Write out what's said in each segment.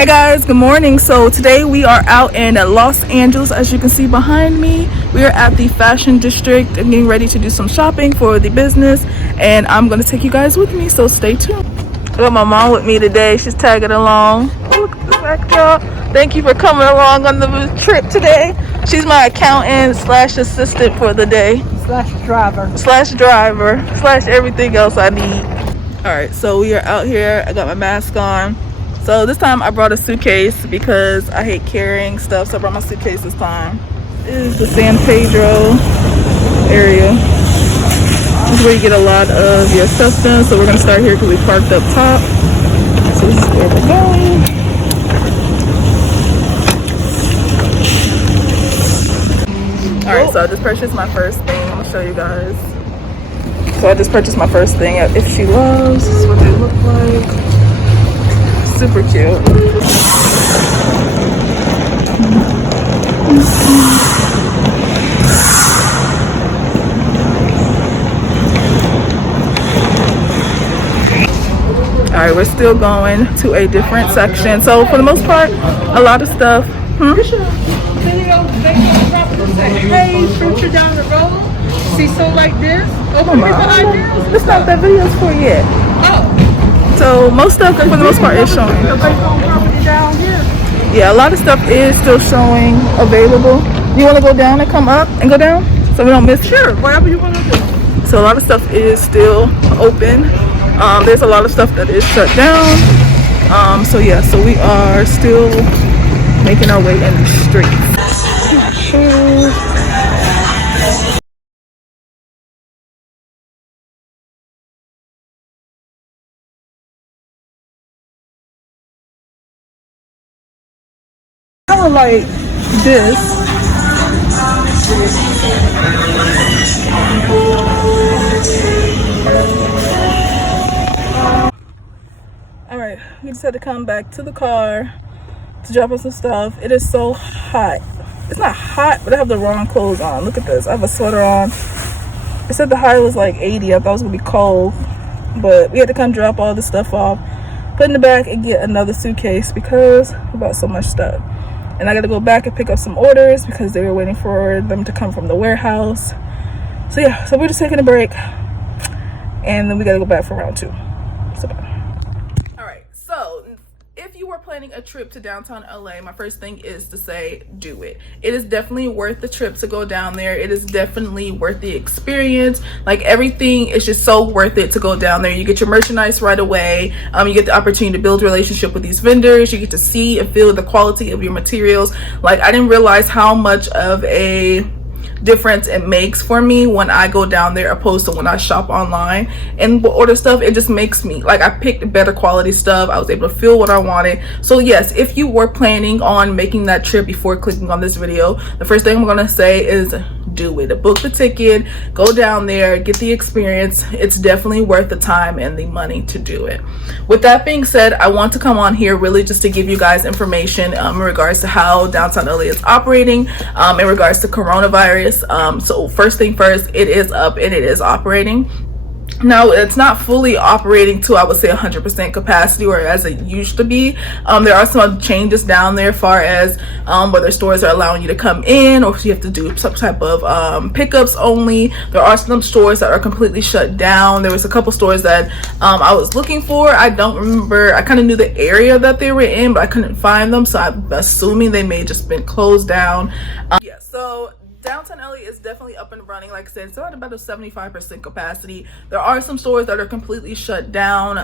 Hey guys, good morning. So today we are out in Los Angeles. As you can see behind me, we are at the fashion district and getting ready to do some shopping for the business, and I'm going to take you guys with me, so stay tuned. I got my mom with me today. She's tagging along. Look at the back, y'all. Thank you for coming along on the trip today. She's my accountant slash assistant for the day. Slash driver Slash everything else I need. All right, so we are out here. I got my mask on. So this time I brought a suitcase because I hate carrying stuff, so I brought my suitcase this time. This is the San Pedro area. This is where you get a lot of your stuff done. So we're gonna start here because we parked up top. So this is where we're going. Alright, so I just purchased my first thing. I'm gonna show you guys. So I just purchased my first thing at 𝗪𝘁₀. This is what they look like. Super cute. Alright, we're still going to a different section. So for the most part, a lot of stuff. Then you know, they probably say, hey, future down the road, see so like this. Come on. It's not that video's for yet. Oh. So most stuff for the most part is showing. Yeah, a lot of stuff is still showing available. You want to go down and come up and go down so we don't miss? Sure, whatever you want to do. So a lot of stuff is still open. There's a lot of stuff that is shut down. So yeah, so we are still making our way in the street. Kind of like this. All right, we just had to come back to the car to drop off some stuff. It is so hot. It's not hot, but I have the wrong clothes on. Look at this. I have a sweater on. It said the high was like 80. I thought it was gonna be cold, but we had to come drop all this stuff off, put in the back, and get another suitcase because we bought so much stuff. And I got to go back and pick up some orders because they were waiting for them to come from the warehouse. So yeah, so we're just taking a break, and then we got to go back for round 2. So bye. All right, so if you were planning a trip to downtown LA, my first thing is to say do it. It is definitely worth the trip to go down there. It is definitely worth the experience. Like, everything is just so worth it to go down there. You get your merchandise right away. You get the opportunity to build a relationship with these vendors. You get to see and feel the quality of your materials. Like, I didn't realize how much of a difference it makes for me when I go down there opposed to when I shop online and order stuff. It just makes me, like, I picked better quality stuff. I was able to feel what I wanted. So yes, if you were planning on making that trip before clicking on this video, the first thing I'm gonna say is do it. Book the ticket, go down there, get the experience. It's definitely worth the time and the money to do it. With that being said, I want to come on here really just to give you guys information in regards to how downtown LA is operating in regards to coronavirus. So first thing first, it is up and it is operating. Now, it's not fully operating to, I would say, 100% capacity or as it used to be. There are some changes down there as far as whether stores are allowing you to come in or if you have to do some type of pickups only. There are some stores that are completely shut down. There was a couple stores that I was looking for. I don't remember. I kind of knew the area that they were in, but I couldn't find them. So I'm assuming they may have just been closed down. Yeah, so downtown LA is definitely up and running. Like I said, it's at about a 75% capacity. There are some stores that are completely shut down.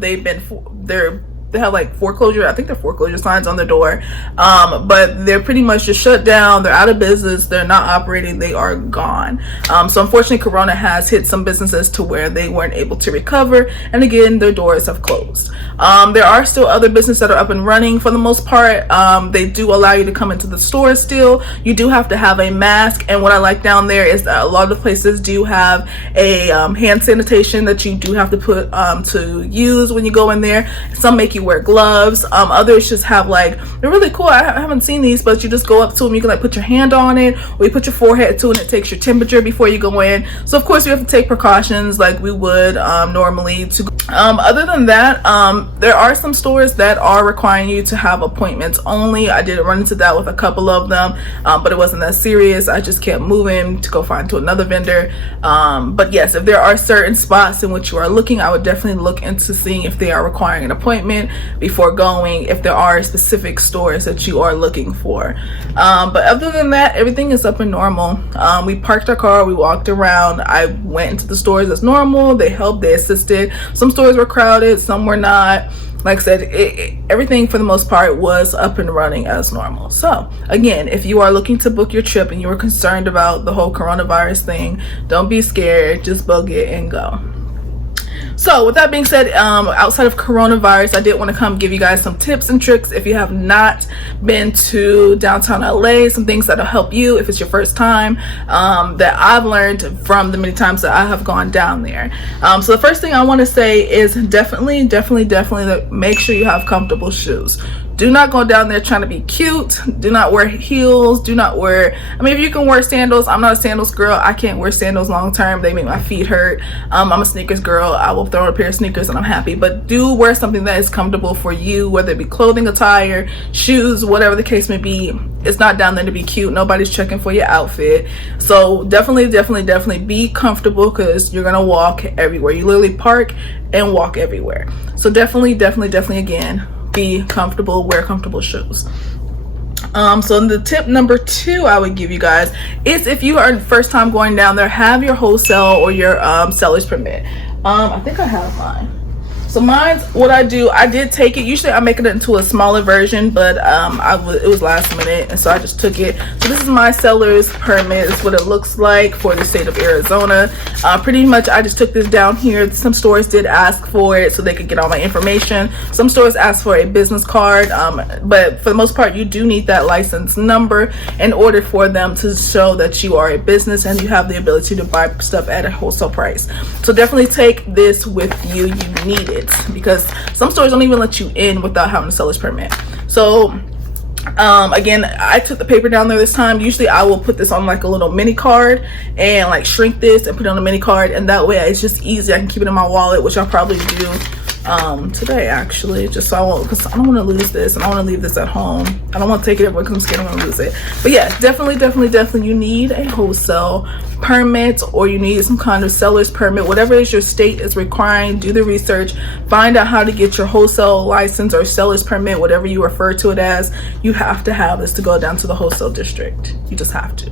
They have like foreclosure, I think they're foreclosure signs on the door, but they're pretty much just shut down. They're out of business. They're not operating. They are gone. So unfortunately, Corona has hit some businesses to where they weren't able to recover, and again, their doors have closed. There are still other businesses that are up and running for the most part. They do allow you to come into the store still. You do have to have a mask, and what I like down there is that a lot of places do have a hand sanitation that you do have to put to use when you go in there. Some make you wear gloves. Others just have like, they're really cool. I haven't seen these, but you just go up to them, you can like put your hand on it, or you put your forehead to it, and it takes your temperature before you go in. So of course you have to take precautions like we would normally. Other than that, there are some stores that are requiring you to have appointments only. I did run into that with a couple of them, but it wasn't that serious. I just kept moving to go find to another vendor. But yes, if there are certain spots in which you are looking, I would definitely look into seeing if they are requiring an appointment before going, if there are specific stores that you are looking for. But other than that, everything is up and normal. We parked our car, we walked around, I went into the stores as normal. They helped, they assisted. Some stores were crowded, some were not. Like I said, everything for the most part was up and running as normal. So again, if you are looking to book your trip and you are concerned about the whole coronavirus thing, don't be scared, just book it and go. So with that being said, outside of coronavirus, I did want to come give you guys some tips and tricks if you have not been to downtown LA, some things that'll help you if it's your first time, that I've learned from the many times that I have gone down there. So the first thing I want to say is definitely make sure you have comfortable shoes. Do not go down there trying to be cute. Do not wear heels. Do not wear, I mean, if you can wear sandals, I'm not a sandals girl. I can't wear sandals long term. They make my feet hurt. I'm a sneakers girl. I will throw on a pair of sneakers and I'm happy. But do wear something that is comfortable for you, whether it be clothing, attire, shoes, whatever the case may be. It's not down there to be cute. Nobody's checking for your outfit. So definitely be comfortable, because you're gonna walk everywhere. You literally park and walk everywhere. So definitely again, be comfortable, wear comfortable shoes. So the tip number 2 I would give you guys is, if you are first time going down there, have your wholesale or your seller's permit. I think I have mine. So mine's, what I do, I did take it. Usually I make it into a smaller version, but it was last minute, and so I just took it. So this is my seller's permit. It's what it looks like for the state of Arizona. Pretty much I just took this down here. Some stores did ask for it so they could get all my information. Some stores asked for a business card, but for the most part you do need that license number in order for them to show that you are a business and you have the ability to buy stuff at a wholesale price. So definitely take this with you. You need it, because some stores don't even let you in without having a seller's permit. So again, I took the paper down there this time. Usually I will put this on like a little mini card and like shrink this and put it on a mini card, and that way it's just easy. I can keep it in my wallet, which I'll probably do today actually, just so I won't, because I don't want to lose this and I want to leave this at home. I don't want to take it everywhere because I'm scared I'm gonna lose it. But yeah, definitely you need a wholesale permit, or you need some kind of seller's permit, whatever it is your state is requiring. Do the research, find out how to get your wholesale license or seller's permit, whatever you refer to it as. You have to have this to go down to the wholesale district. You just have to.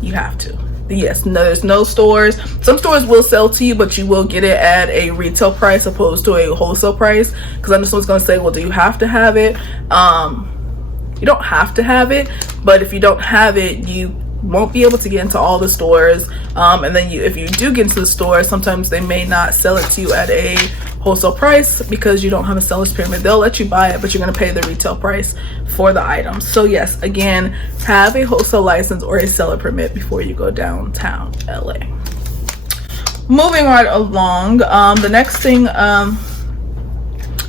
You have to. Yes, no, there's no stores. Some stores will sell to you, but you will get it at a retail price opposed to a wholesale price, because I know someone's gonna say, well, do you have to have it? You don't have to have it, but if you don't have it, you won't be able to get into all the stores, and then if you do get into the store, sometimes they may not sell it to you at a wholesale price because you don't have a seller's permit. They'll let you buy it, but you're going to pay the retail price for the items. So yes, again, have a wholesale license or a seller permit before you go downtown LA. Moving right along, the next thing,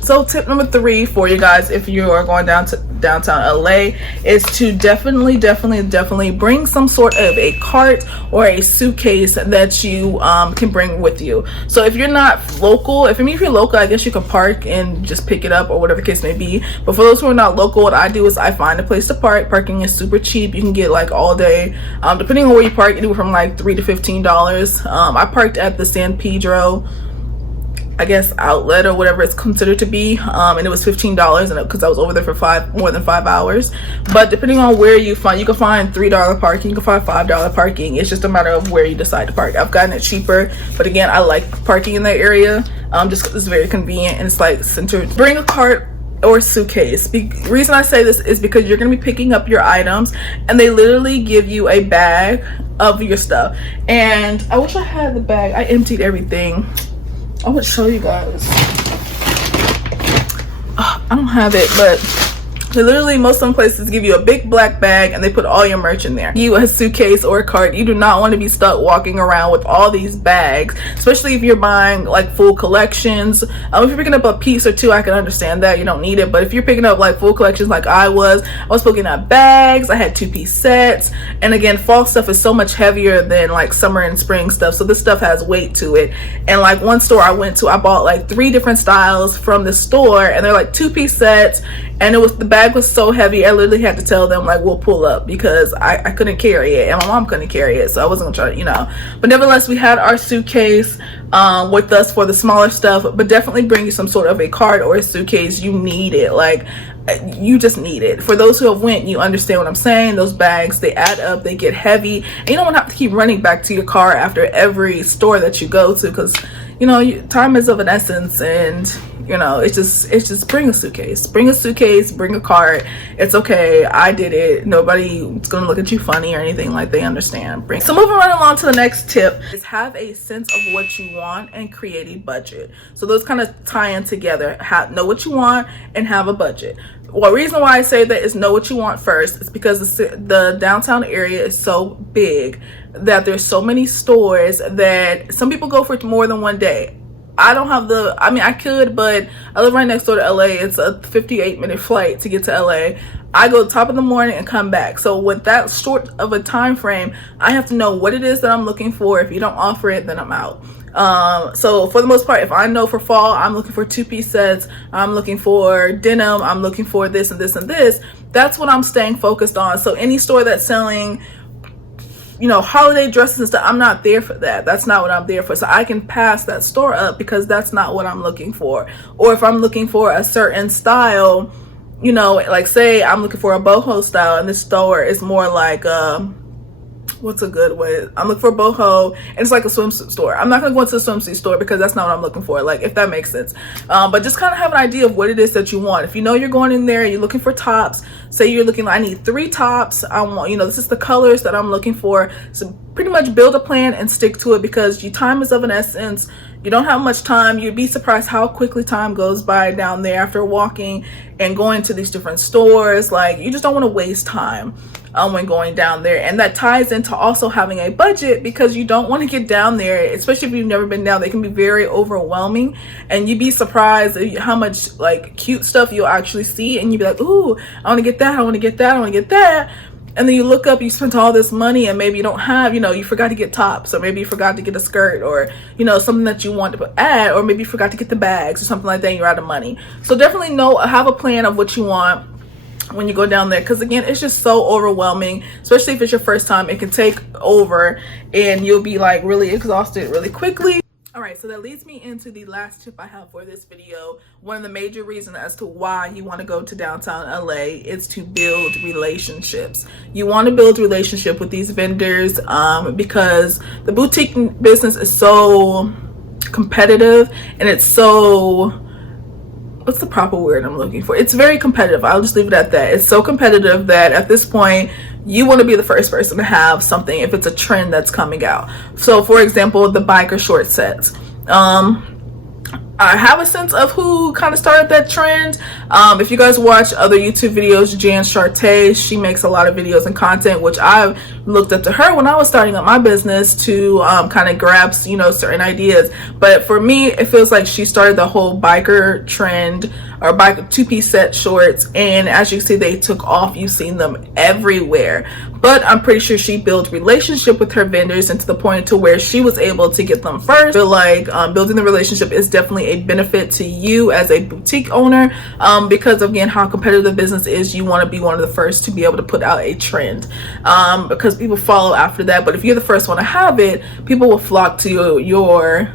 so tip number 3 for you guys if you are going down to downtown LA is to definitely bring some sort of a cart or a suitcase that you can bring with you. So if you're not local, if you're local, I guess you can park and just pick it up or whatever the case may be. But for those who are not local, what I do is I find a place to park. Parking is super cheap. You can get like all day, depending on where you park, anywhere from like $3 to $15. I parked at the San Pedro, I guess, outlet or whatever it's considered to be, and it was $15, and because I was over there for more than 5 hours. But depending on where you find, you can find $3 parking, you can find $5 parking. It's just a matter of where you decide to park. I've gotten it cheaper, but again, I like parking in that area just because it's very convenient and it's like centered. Bring a cart or suitcase. The reason I say this is because you're going to be picking up your items, and they literally give you a bag of your stuff. And I wish I had the bag. I emptied everything. I would show you guys. I don't have it, but Literally, most of some places give you a big black bag and they put all your merch in there. You, a suitcase or a cart, you do not want to be stuck walking around with all these bags, especially if you're buying like full collections. If you're picking up a piece or two, I can understand that, you don't need it. But if you're picking up like full collections like I was picking up bags. I had 2-piece sets, and again, fall stuff is so much heavier than like summer and spring stuff, so this stuff has weight to it. And like one store I went to, I bought like 3 different styles from the store, and they're like 2-piece sets, and the bag was so heavy I literally had to tell them like, we'll pull up, because I couldn't carry it and my mom couldn't carry it, so I wasn't gonna try, you know. But nevertheless, we had our suitcase with us for the smaller stuff, but definitely bring you some sort of a cart or a suitcase. You need it, like you just need it. For those who have went, you understand what I'm saying. Those bags, they add up, they get heavy, and you don't want to have to keep running back to your car after every store that you go to, because you know, time is of an essence. And you know, it's just bring a suitcase, bring a cart. It's okay, I did it. Nobody's gonna look at you funny or anything, like they understand. So moving right along to the next tip is have a sense of what you want and create a budget. So those kind of tie in together. Know what you want and have a budget. Well, reason why I say that is know what you want first is because the downtown area is so big that there's so many stores that some people go for more than one day. I don't have I mean, I could, but I live right next door to LA. It's a 58-minute flight to get to LA. I go top of the morning and come back. So with that short of a time frame, I have to know what it is that I'm looking for. If you don't offer it, then I'm out. So for the most part, if I know for fall, I'm looking for 2-piece sets, I'm looking for denim, I'm looking for this and this and this, that's what I'm staying focused on. So any store that's selling, you know, holiday dresses and stuff, I'm not there for that. That's not what I'm there for. So I can pass that store up because that's not what I'm looking for. Or if I'm looking for a certain style, you know, like say I'm looking for a boho style and this store is more like what's a good way? I'm looking for boho and it's like a swimsuit store. I'm not gonna go into a swimsuit store because that's not what I'm looking for, like, if that makes sense. But just kind of have an idea of what it is that you want. If you know you're going in there, you're looking for tops. Say you're looking, I need 3 tops. I want, you know, this is the colors that I'm looking for. So pretty much build a plan and stick to it, because your time is of an essence. You don't have much time. You'd be surprised how quickly time goes by down there after walking and going to these different stores. Like, you just don't want to waste time when going down there. And that ties into also having a budget, because you don't want to get down there, especially if you've never been down. They can be very overwhelming, and you'd be surprised how much like cute stuff you'll actually see, and you'd be like, ooh, I want to get that, I want to get that, I want to get that. And then you look up, you spent all this money, and maybe you don't have, you know, you forgot to get tops, or maybe you forgot to get a skirt, or, you know, something that you want to add, or maybe you forgot to get the bags or something like that, and you're out of money. So definitely have a plan of what you want when you go down there, because again, it's just so overwhelming, especially if it's your first time. It can take over and you'll be like really exhausted really quickly. All right, so that leads me into the last tip I have for this video. One of the major reasons as to why you want to go to downtown LA is to build relationships. You want to build relationship with these vendors because the boutique business is so competitive, and it's so, what's the proper word I'm looking for? It's very competitive. I'll just leave it at that. It's so competitive that at this point, you want to be the first person to have something if it's a trend that's coming out. So for example, the biker short sets. I have a sense of who kind of started that trend. If you guys watch other YouTube videos, 𝗵𝘃cie, she makes a lot of videos and content, which I've looked up to her when I was starting up my business to kind of grab, you know, certain ideas. But for me, it feels like she started the whole biker trend, or biker 2-piece set shorts, and as you can see, they took off. You've seen them everywhere. But I'm pretty sure she built relationship with her vendors, and to the point to where she was able to get them first. I feel like building the relationship is definitely a benefit to you as a boutique owner, because again, how competitive the business is, you want to be one of the first to be able to put out a trend, because people follow after that. But if you're the first one to have it, people will flock to your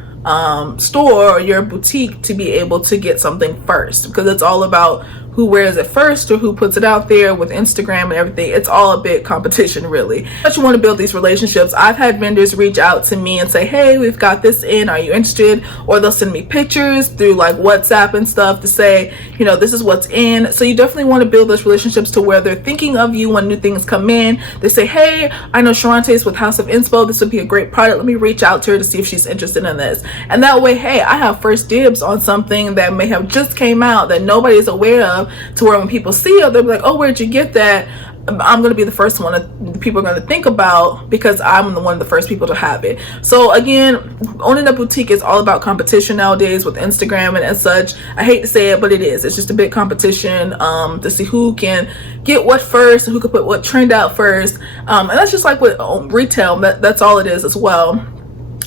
store or your boutique to be able to get something first, because it's all about who wears it first or who puts it out there. With Instagram and everything, it's all a big competition really. But you want to build these relationships. I've had vendors reach out to me and say, hey, we've got this in, are you interested? Or they'll send me pictures through like WhatsApp and stuff to say, you know, this is what's in. So you definitely want to build those relationships to where they're thinking of you when new things come in. They say, hey, I know Sharante is with House of Inspo, this would be a great product, let me reach out to her to see if she's interested in this. And that way, hey, I have first dibs on something that may have just came out that nobody's aware of, to where when people see it, they'll be like, oh, where'd you get that? I'm going to be the first one that people are going to think about, because I'm one of the first people to have it. So again, owning a boutique is all about competition nowadays with Instagram and such. I hate to say it, but it is. It's just a big competition to see who can get what first and who can put what trend out first. And that's just like with retail. That's all it is as well.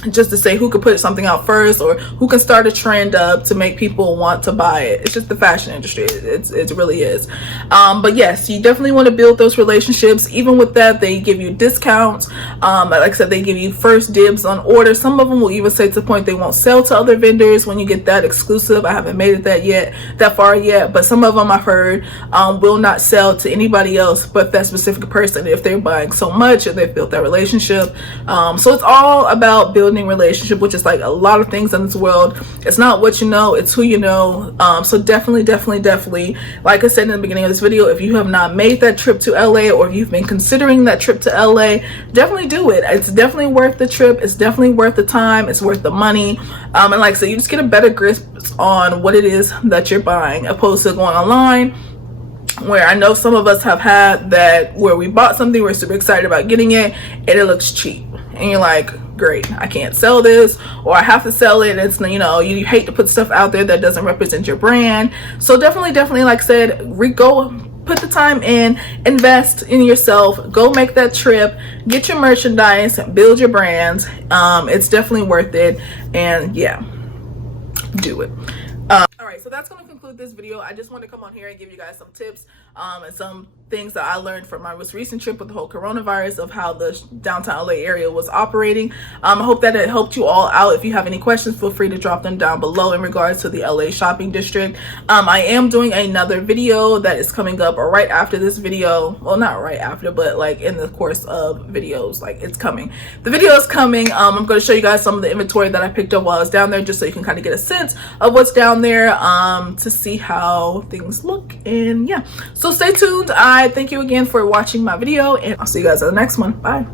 Just to say who can put something out first, or who can start a trend up to make people want to buy it. It's just the fashion industry. It really is. But yes, you definitely want to build those relationships. Even with that, they give you discounts. Like I said, they give you first dibs on orders. Some of them will even say to the point they won't sell to other vendors when you get that exclusive. I haven't made it that far yet, but some of them I've heard will not sell to anybody else but that specific person if they're buying so much and they've built that relationship. So it's all about building relationship, which is like a lot of things in this world. It's not what you know, it's who you know. So definitely, like I said in the beginning of this video, if you have not made that trip to LA, or if you've been considering that trip to LA, definitely do it. It's definitely worth the trip. It's definitely worth the time. It's worth the money. And like I said, you just get a better grasp on what it is that you're buying, opposed to going online, where I know some of us have had that, where we bought something, we're super excited about getting it, and it looks cheap, and you're like, great, I can't sell this, or I have to sell it. It's, you know, you hate to put stuff out there that doesn't represent your brand. So definitely, like I said, go put the time in, invest in yourself, go make that trip, get your merchandise, build your brands. It's definitely worth it, and yeah, do it. All right, so that's going to conclude this video. I just want to come on here and give you guys some tips and some things that I learned from my most recent trip with the whole coronavirus, of how the downtown LA area was operating. I hope that it helped you all out. If you have any questions, feel free to drop them down below in regards to the LA shopping district. I am doing another video that is coming up right after this video. Well, not right after, but like in the course of videos, like it's coming. The video is coming. I'm going to show you guys some of the inventory that I picked up while I was down there, just so you can kind of get a sense of what's down there, to see how things look. And yeah, so stay tuned. I thank you again for watching my video, and I'll see you guys in the next one. Bye.